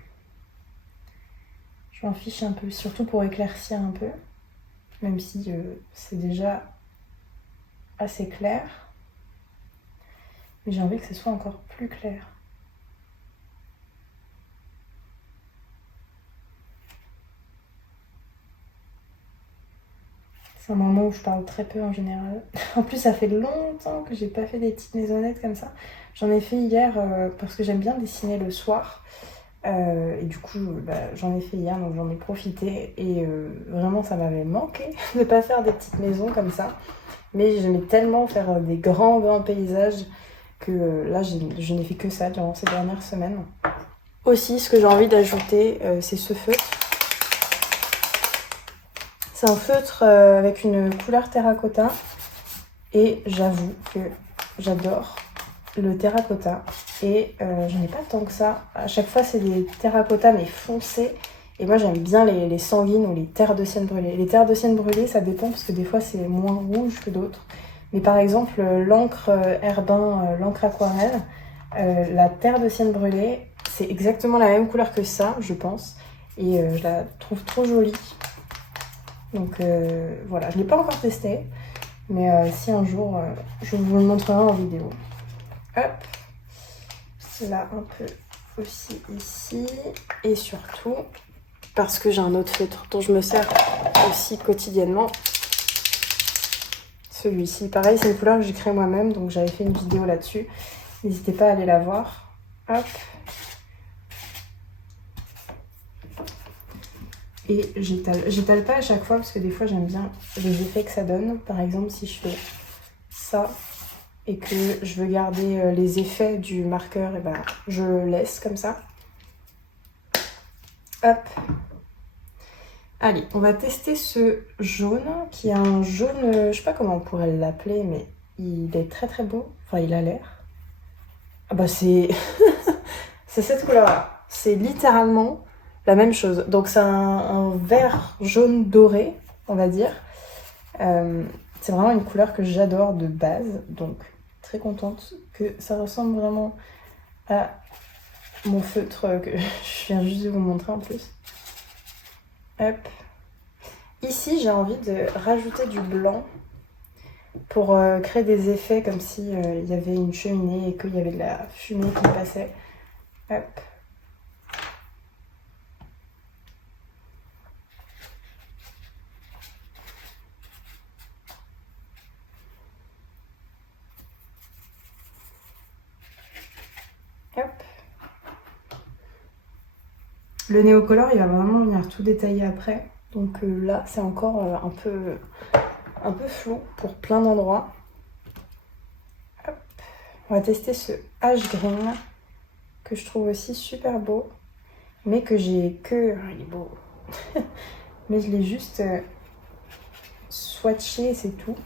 je m'en fiche un peu, surtout pour éclaircir un peu. Même si c'est déjà assez clair. Mais j'ai envie que ce soit encore plus clair. C'est un moment où je parle très peu en général. En plus, ça fait longtemps que j'ai pas fait des petites maisonnettes comme ça. J'en ai fait hier parce que j'aime bien dessiner le soir. Et du coup, j'en ai fait hier, donc j'en ai profité. Et vraiment, ça m'avait manqué de pas faire des petites maisons comme ça. Mais j'aimais tellement faire des grands paysages que là, je n'ai fait que ça durant ces dernières semaines. Aussi, ce que j'ai envie d'ajouter, c'est ce feutre. C'est un feutre avec une couleur terracotta. Et j'avoue que j'adore le terracotta. Et j'en ai pas tant que ça. À chaque fois, c'est des terracottas mais foncés. Et moi, j'aime bien les sanguines ou les terres de sienne brûlées. Les terres de sienne brûlées, ça dépend parce que des fois, c'est moins rouge que d'autres. Mais par exemple, l'encre Herbin, l'encre aquarelle, la terre de sienne brûlée, c'est exactement la même couleur que ça, je pense. Et je la trouve trop jolie. Donc voilà, je ne l'ai pas encore testé. Mais si un jour, je vous le montrerai en vidéo. Hop, cela un peu aussi ici. Et surtout, parce que j'ai un autre feutre dont je me sers aussi quotidiennement. Celui-ci, pareil, c'est une couleur que j'ai créée moi-même, donc j'avais fait une vidéo là-dessus. N'hésitez pas à aller la voir. Hop. Et j'étale pas à chaque fois parce que des fois j'aime bien les effets que ça donne. Par exemple, si je fais ça et que je veux garder les effets du marqueur, et ben je laisse comme ça. Hop. Allez, on va tester ce jaune qui est un jaune, je sais pas comment on pourrait l'appeler, mais il est très très beau. Enfin, il a l'air. Ah bah c'est c'est cette couleur-là. C'est littéralement la même chose. Donc c'est un vert jaune doré, on va dire. C'est vraiment une couleur que j'adore de base. Donc très contente que ça ressemble vraiment à mon feutre que je viens juste de vous montrer en plus. Hop. Ici, j'ai envie de rajouter du blanc pour créer des effets comme si il y avait une cheminée et qu'il y avait de la fumée qui passait. Hop. Hop. Le néocolor, il va vraiment venir tout détailler après. Donc là, c'est encore un peu flou pour plein d'endroits. Hop. On va tester ce Ash Green que je trouve aussi super beau, mais que j'ai que... il est beau. Mais je l'ai juste swatché, c'est tout.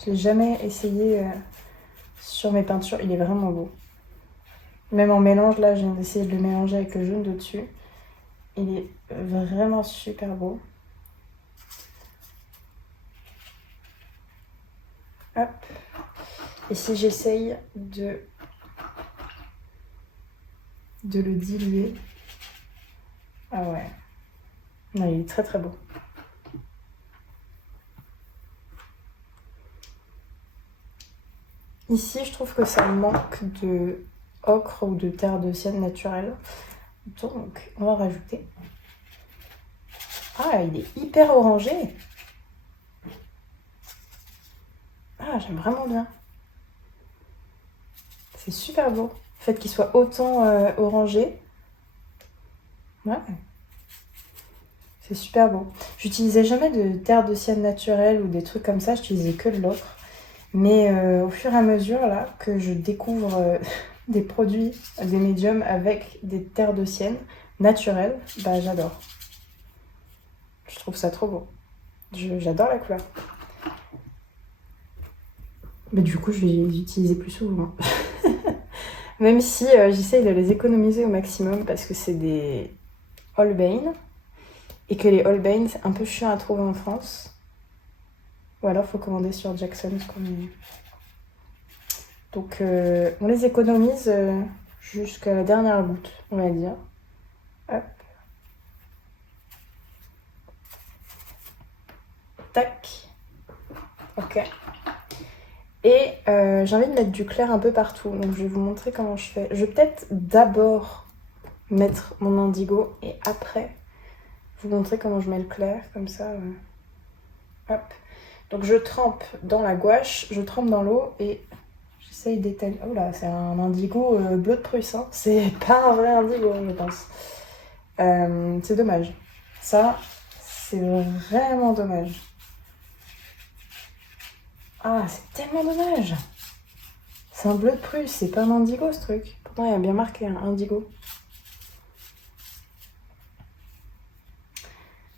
Je l'ai jamais essayé sur mes peintures. Il est vraiment beau. Même en mélange, là, j'ai essayé de le mélanger avec le jaune de dessus. Il est vraiment super beau. Hop. Et si j'essaye de le diluer. Ah ouais. Non, il est très très beau. Ici, je trouve que ça manque de ocre ou de terre de sienne naturelle. Donc, on va rajouter. Ah, il est hyper orangé. Ah, j'aime vraiment bien. C'est super beau. Le fait qu'il soit autant orangé. Ouais. C'est super beau. J'utilisais jamais de terre de sienne naturelle ou des trucs comme ça. J'utilisais que de l'ocre. Mais au fur et à mesure là que je découvre des produits, des médiums avec des terres de sienne naturelles, bah j'adore. Je trouve ça trop beau. J'adore la couleur. Mais du coup, je vais les utiliser plus souvent. Même si j'essaye de les économiser au maximum parce que c'est des Holbein. Et que les Holbein, c'est un peu chiant à trouver en France. Ou alors, il faut commander sur Jackson's. Donc, on les économise jusqu'à la dernière goutte, on va dire. Hop. Tac. Ok. Et j'ai envie de mettre du clair un peu partout. Donc, je vais vous montrer comment je fais. Je vais peut-être d'abord mettre mon indigo et après vous montrer comment je mets le clair. Comme ça. Hop. Donc, je trempe dans la gouache, je trempe dans l'eau et j'essaye d'étaler. Oh là, c'est un indigo bleu de Prusse. Hein. C'est pas un vrai indigo, je pense. C'est dommage. Ça, c'est vraiment dommage. Ah, c'est tellement dommage. C'est un bleu de Prusse, c'est pas un indigo ce truc. Pourtant, il y a bien marqué un indigo.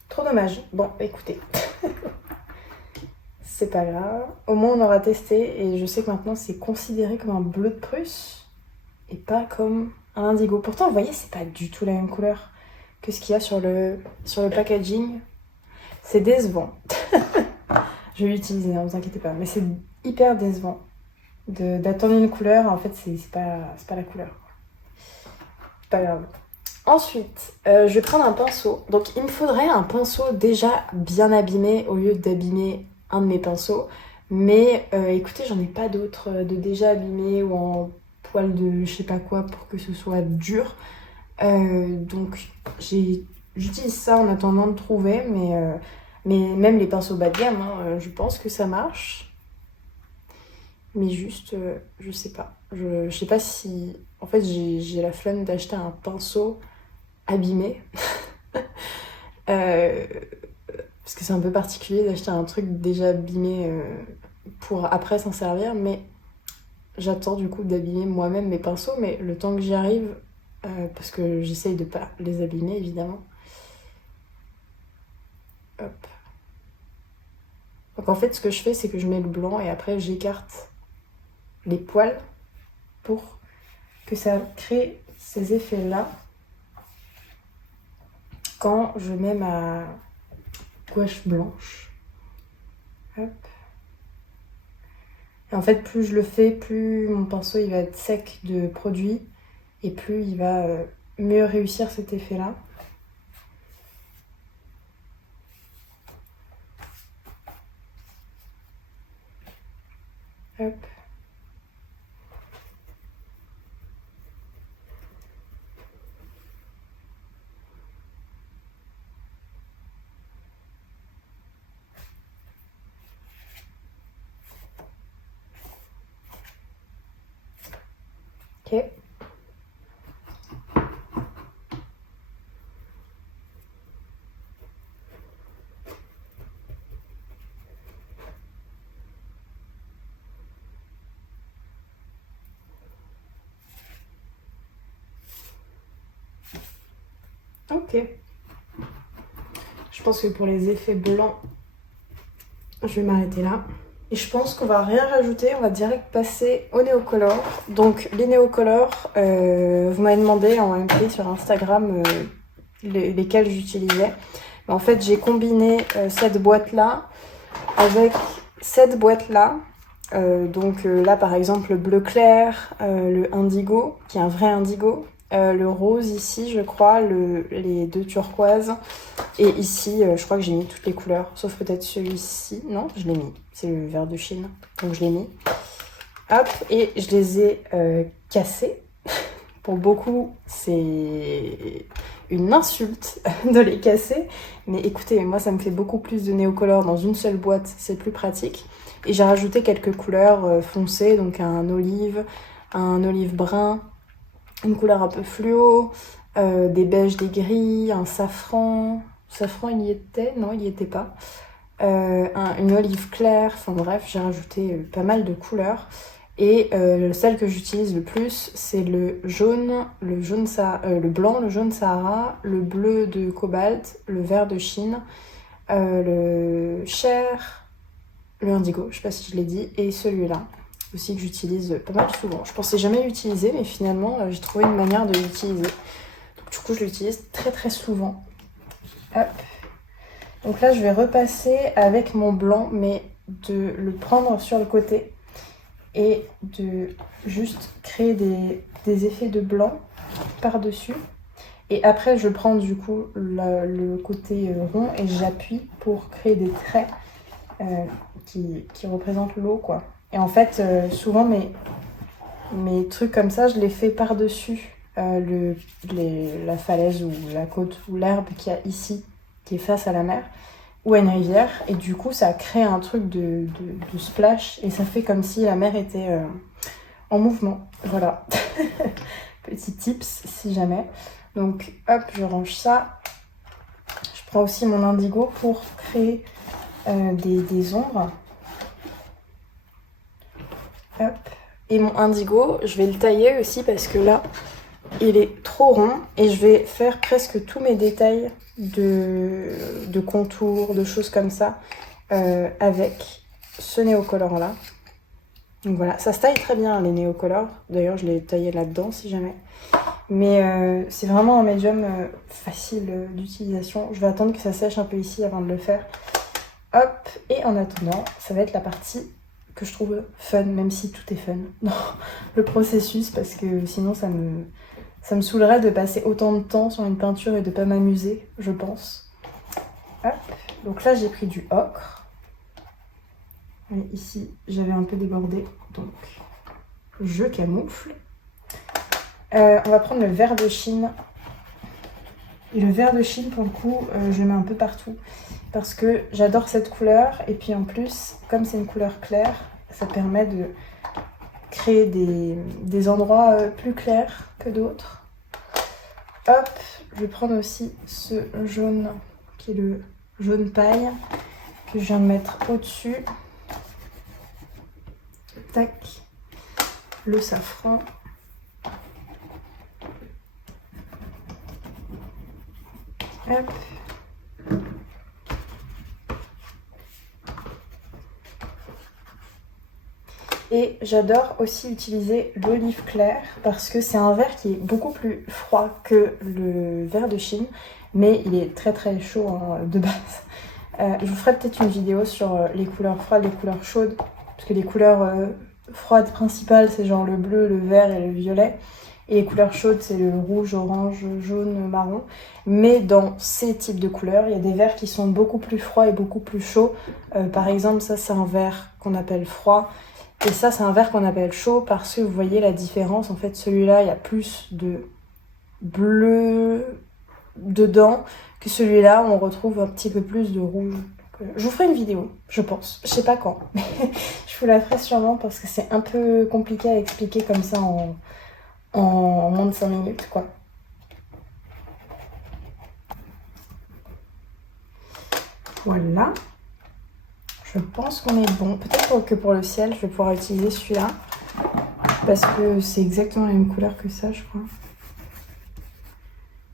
Trop dommage. Bon, écoutez. c'est pas grave. Au moins on aura testé et je sais que maintenant c'est considéré comme un bleu de Prusse et pas comme un indigo. Pourtant vous voyez c'est pas du tout la même couleur que ce qu'il y a sur le packaging. C'est décevant. Je vais l'utiliser, ne vous inquiétez pas, mais c'est hyper décevant d'attendre une couleur. En fait c'est pas la couleur. C'est pas grave. Ensuite, je vais prendre un pinceau. Donc il me faudrait un pinceau déjà bien abîmé au lieu d'abîmer un de mes pinceaux. Mais écoutez, j'en ai pas d'autres de déjà abîmés ou en poil de je sais pas quoi pour que ce soit dur. Donc j'utilise ça en attendant de trouver. Mais même les pinceaux bas de gamme, hein, je pense que ça marche. Mais juste, je sais pas. Je sais pas si... En fait, j'ai la flemme d'acheter un pinceau abîmé. Parce que c'est un peu particulier d'acheter un truc déjà abîmé pour après s'en servir. Mais j'attends du coup d'abîmer moi-même mes pinceaux. Mais le temps que j'y arrive, parce que j'essaye de pas les abîmer évidemment. Hop. Donc en fait, ce que je fais, c'est que je mets le blanc et après j'écarte les poils pour que ça crée ces effets-là quand je mets ma gouache blanche. Hop. Et en fait, plus je le fais, plus mon pinceau il va être sec de produit et plus il va mieux réussir cet effet-là. Hop. Ok. Ok. Je pense que pour les effets blancs, je vais m'arrêter là. Et je pense qu'on va rien rajouter, on va direct passer au Neocolor. Donc les Neocolor, vous m'avez demandé en MP sur Instagram lesquels j'utilisais. En fait j'ai combiné cette boîte là avec cette boîte là. Donc là par exemple le bleu clair, le indigo, qui est un vrai indigo. Le rose ici je crois, les deux turquoises. Et ici je crois que j'ai mis toutes les couleurs, sauf peut-être celui-ci. Non, je l'ai mis, c'est le vert de Chine, donc je l'ai mis. Hop, et je les ai cassés. Pour beaucoup c'est une insulte de les casser. Mais écoutez, moi ça me fait beaucoup plus de Neocolor dans une seule boîte, c'est plus pratique. Et j'ai rajouté quelques couleurs foncées, donc un olive brun, une couleur un peu fluo, des beiges, des gris, un safran. Safran, il y était? Non, il y était pas. Une olive claire, enfin bref, j'ai rajouté pas mal de couleurs. Et celle que j'utilise le plus, c'est le jaune, le blanc, le jaune Sahara, le bleu de cobalt, le vert de Chine, le chair, le indigo, je sais pas si je l'ai dit, et celui-là aussi que j'utilise pas mal souvent. Je pensais jamais l'utiliser, mais finalement j'ai trouvé une manière de l'utiliser. Donc du coup je l'utilise très très souvent. Hop. Donc là je vais repasser avec mon blanc, mais de le prendre sur le côté et de juste créer des effets de blanc par-dessus. Et après je prends du coup le côté rond et j'appuie pour créer des traits qui représentent l'eau quoi. Et en fait souvent mes trucs comme ça je les fais par-dessus la falaise ou la côte ou l'herbe qu'il y a ici qui est face à la mer ou à une rivière, et du coup ça crée un truc de splash et ça fait comme si la mer était en mouvement. Voilà. Petit tips si jamais. Donc hop, je range ça. Je prends aussi mon indigo pour créer des ombres. Hop. Et mon indigo, je vais le tailler aussi parce que là, il est trop rond et je vais faire presque tous mes détails de contours, de choses comme ça avec ce néocolore là. Donc voilà, ça se taille très bien les néocolores. D'ailleurs, je l'ai taillé là-dedans si jamais. Mais c'est vraiment un médium facile d'utilisation. Je vais attendre que ça sèche un peu ici avant de le faire. Hop, et en attendant, ça va être la partie que je trouve fun, même si tout est fun dans le processus, parce que sinon ça me saoulerait de passer autant de temps sur une peinture et de pas m'amuser, je pense. Hop, donc là j'ai pris du ocre. Et ici j'avais un peu débordé, donc je camoufle. On va prendre le vert de Chine. Et le vert de Chine, pour le coup, je le mets un peu partout. Parce que j'adore cette couleur. Et puis en plus, comme c'est une couleur claire, ça permet de créer des endroits plus clairs que d'autres. Hop, je vais prendre aussi ce jaune, qui est le jaune paille, que je viens de mettre au-dessus. Tac. Le safran. Hop. Et j'adore aussi utiliser l'olive claire parce que c'est un vert qui est beaucoup plus froid que le vert de Chine, mais il est très très chaud hein, de base. Je vous ferai peut-être une vidéo sur les couleurs froides, les couleurs chaudes, parce que les couleurs froides principales c'est genre le bleu, le vert et le violet. Et les couleurs chaudes, c'est le rouge, orange, jaune, marron. Mais dans ces types de couleurs, il y a des verts qui sont beaucoup plus froids et beaucoup plus chauds. Par exemple, ça, c'est un vert qu'on appelle froid. Et ça, c'est un vert qu'on appelle chaud parce que vous voyez la différence. En fait, celui-là, il y a plus de bleu dedans que celui-là, on retrouve un petit peu plus de rouge. Donc, je vous ferai une vidéo, je pense. Je sais pas quand. Mais je vous la ferai sûrement parce que c'est un peu compliqué à expliquer comme ça en moins de 5 minutes quoi. Voilà. Je pense qu'on est bon. Peut-être que pour le ciel, je vais pouvoir utiliser celui-là. Parce que c'est exactement la même couleur que ça, je crois.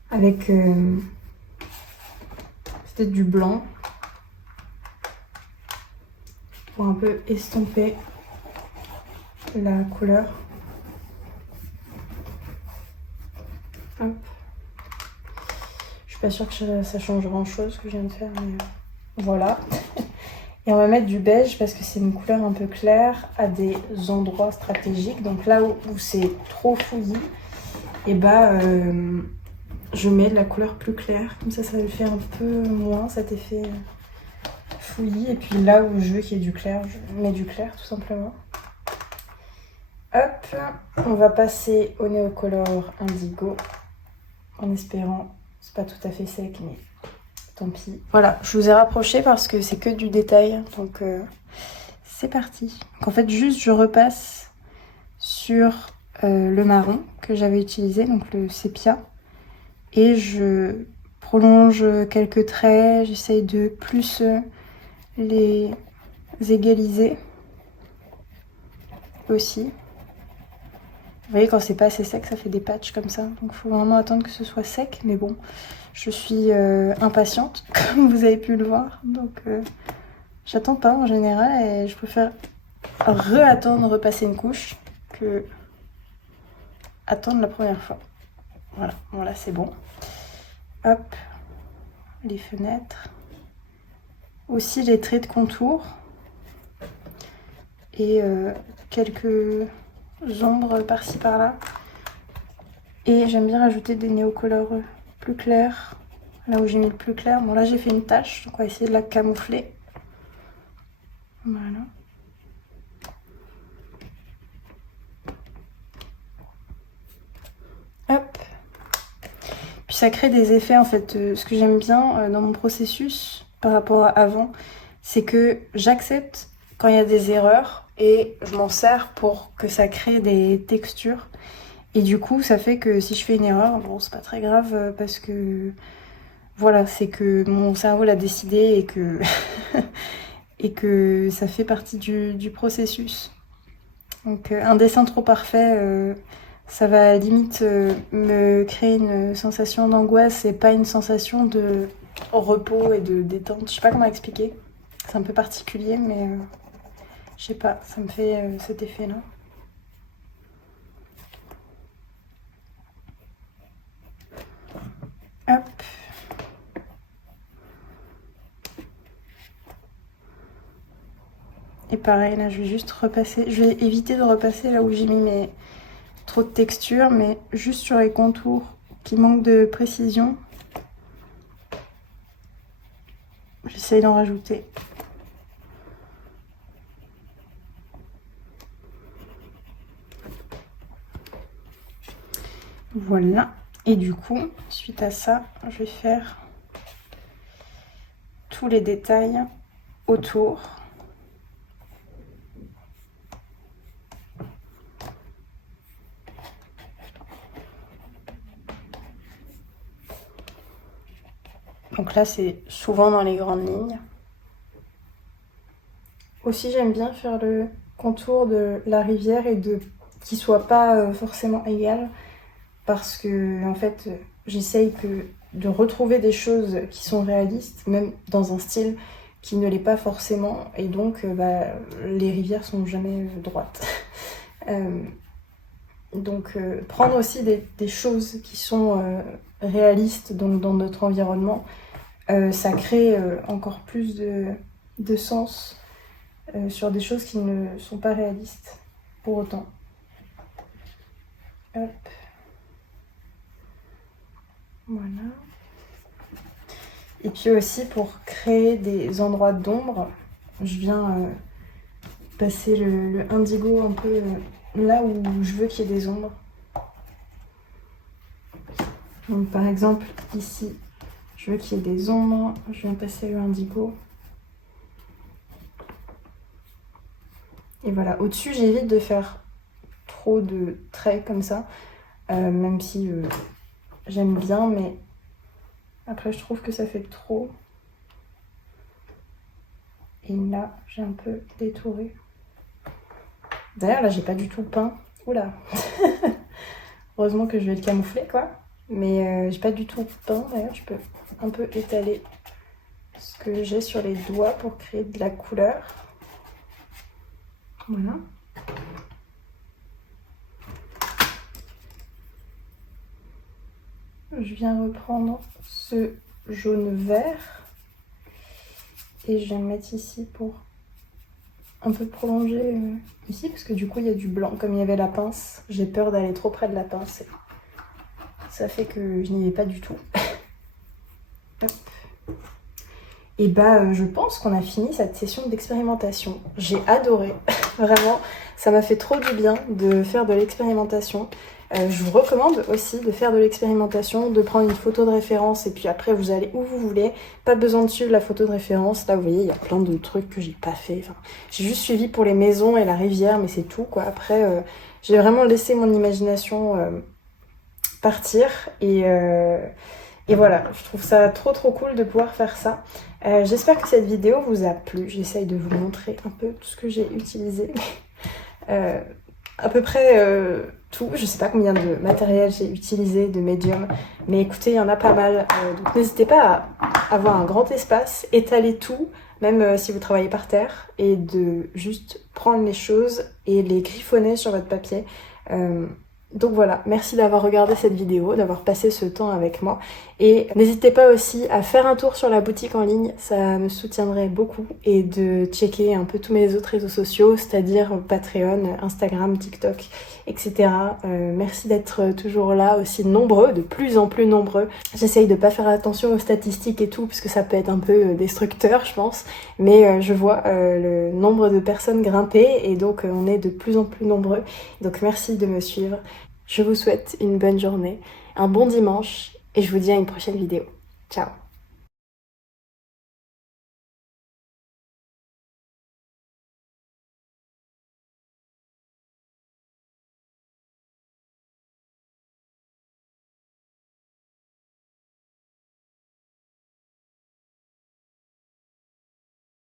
Avec peut-être du blanc. Pour un peu estomper la couleur. Hop. Je suis pas sûre que ça change grand chose ce que je viens de faire, mais voilà. Et on va mettre du beige parce que c'est une couleur un peu claire à des endroits stratégiques. Donc là où c'est trop fouillis, et bah je mets de la couleur plus claire. Comme ça va le faire un peu moins cet effet fouillis. Et puis là où je veux qu'il y ait du clair, je mets du clair tout simplement. Hop, on va passer au néocolore indigo. En espérant, c'est pas tout à fait sec, mais tant pis. Voilà, je vous ai rapproché parce que c'est que du détail, donc c'est parti. Donc en fait, juste je repasse sur le marron que j'avais utilisé, donc le sépia, et je prolonge quelques traits, j'essaye de plus les égaliser aussi. Vous voyez, quand c'est pas assez sec, ça fait des patchs comme ça. Donc il faut vraiment attendre que ce soit sec. Mais bon, je suis impatiente, comme vous avez pu le voir. Donc j'attends pas en général et je préfère attendre, repasser une couche que attendre la première fois. Voilà, bon là c'est bon. Hop, les fenêtres. Aussi les traits de contour. Et quelques ombres par-ci par-là. Et j'aime bien rajouter des néocolores plus clairs. Là où j'ai mis le plus clair. Bon là j'ai fait une tache, donc on va essayer de la camoufler. Voilà. Hop. Puis ça crée des effets en fait. Ce que j'aime bien dans mon processus par rapport à avant, c'est que j'accepte quand il y a des erreurs et je m'en sers pour que ça crée des textures. Et du coup, ça fait que si je fais une erreur, bon, c'est pas très grave parce que voilà, c'est que mon cerveau l'a décidé et que et que ça fait partie du processus. Donc un dessin trop parfait, ça va limite me créer une sensation d'angoisse et pas une sensation de repos et de détente. Je sais pas comment expliquer. C'est un peu particulier, mais Je sais pas, ça me fait cet effet-là. Hop. Et pareil, là, je vais juste repasser. Je vais éviter de repasser là où j'ai mis trop de texture, mais juste sur les contours qui manquent de précision. J'essaye d'en rajouter. Voilà. Et du coup, suite à ça, je vais faire tous les détails autour. Donc là, c'est souvent dans les grandes lignes. Aussi, j'aime bien faire le contour de la rivière et qu'il soit pas forcément égal. Parce que, en fait, j'essaye de retrouver des choses qui sont réalistes, même dans un style qui ne l'est pas forcément. Et donc, les rivières sont jamais droites. Donc, prendre aussi des choses qui sont réalistes donc dans notre environnement, ça crée encore plus de sens sur des choses qui ne sont pas réalistes pour autant. Hop. Voilà. Et puis aussi pour créer des endroits d'ombre, je viens passer le indigo un peu là où je veux qu'il y ait des ombres. Donc par exemple ici, je veux qu'il y ait des ombres, je viens passer le indigo. Et voilà, au-dessus j'évite de faire trop de traits comme ça, même si j'aime bien, mais après je trouve que ça fait trop. Et là, j'ai un peu détouré. D'ailleurs, là, j'ai pas du tout peint. Oula. Heureusement que je vais le camoufler, quoi. Mais j'ai pas du tout peint. D'ailleurs, je peux un peu étaler ce que j'ai sur les doigts pour créer de la couleur. Voilà. Je viens reprendre ce jaune vert. Et je viens le mettre ici pour un peu prolonger ici, parce que du coup il y a du blanc. Comme il y avait la pince, j'ai peur d'aller trop près de la pince. Et ça fait que je n'y vais pas du tout. Et je pense qu'on a fini cette session d'expérimentation. J'ai adoré, vraiment. Ça m'a fait trop du bien de faire de l'expérimentation. Je vous recommande aussi de faire de l'expérimentation, de prendre une photo de référence et puis après vous allez où vous voulez. Pas besoin de suivre la photo de référence. Là vous voyez, il y a plein de trucs que j'ai pas fait. Enfin, j'ai juste suivi pour les maisons et la rivière, mais c'est tout quoi. Après, j'ai vraiment laissé mon imagination partir et voilà, je trouve ça trop cool de pouvoir faire ça. J'espère que cette vidéo vous a plu. J'essaye de vous montrer un peu tout ce que j'ai utilisé. À peu près tout. Je sais pas combien de matériel j'ai utilisé, de médium, mais écoutez, il y en a pas mal. Donc n'hésitez pas à avoir un grand espace, étaler tout, même si vous travaillez par terre, et de juste prendre les choses et les griffonner sur votre papier. Donc voilà, merci d'avoir regardé cette vidéo, d'avoir passé ce temps avec moi. Et n'hésitez pas aussi à faire un tour sur la boutique en ligne, ça me soutiendrait beaucoup. Et de checker un peu tous mes autres réseaux sociaux, c'est-à-dire Patreon, Instagram, TikTok, etc. Merci d'être toujours là, aussi nombreux, de plus en plus nombreux. J'essaye de pas faire attention aux statistiques et tout, parce que ça peut être un peu destructeur, je pense. Mais je vois le nombre de personnes grimper, et donc on est de plus en plus nombreux. Donc merci de me suivre. Je vous souhaite une bonne journée, un bon dimanche, et je vous dis à une prochaine vidéo. Ciao!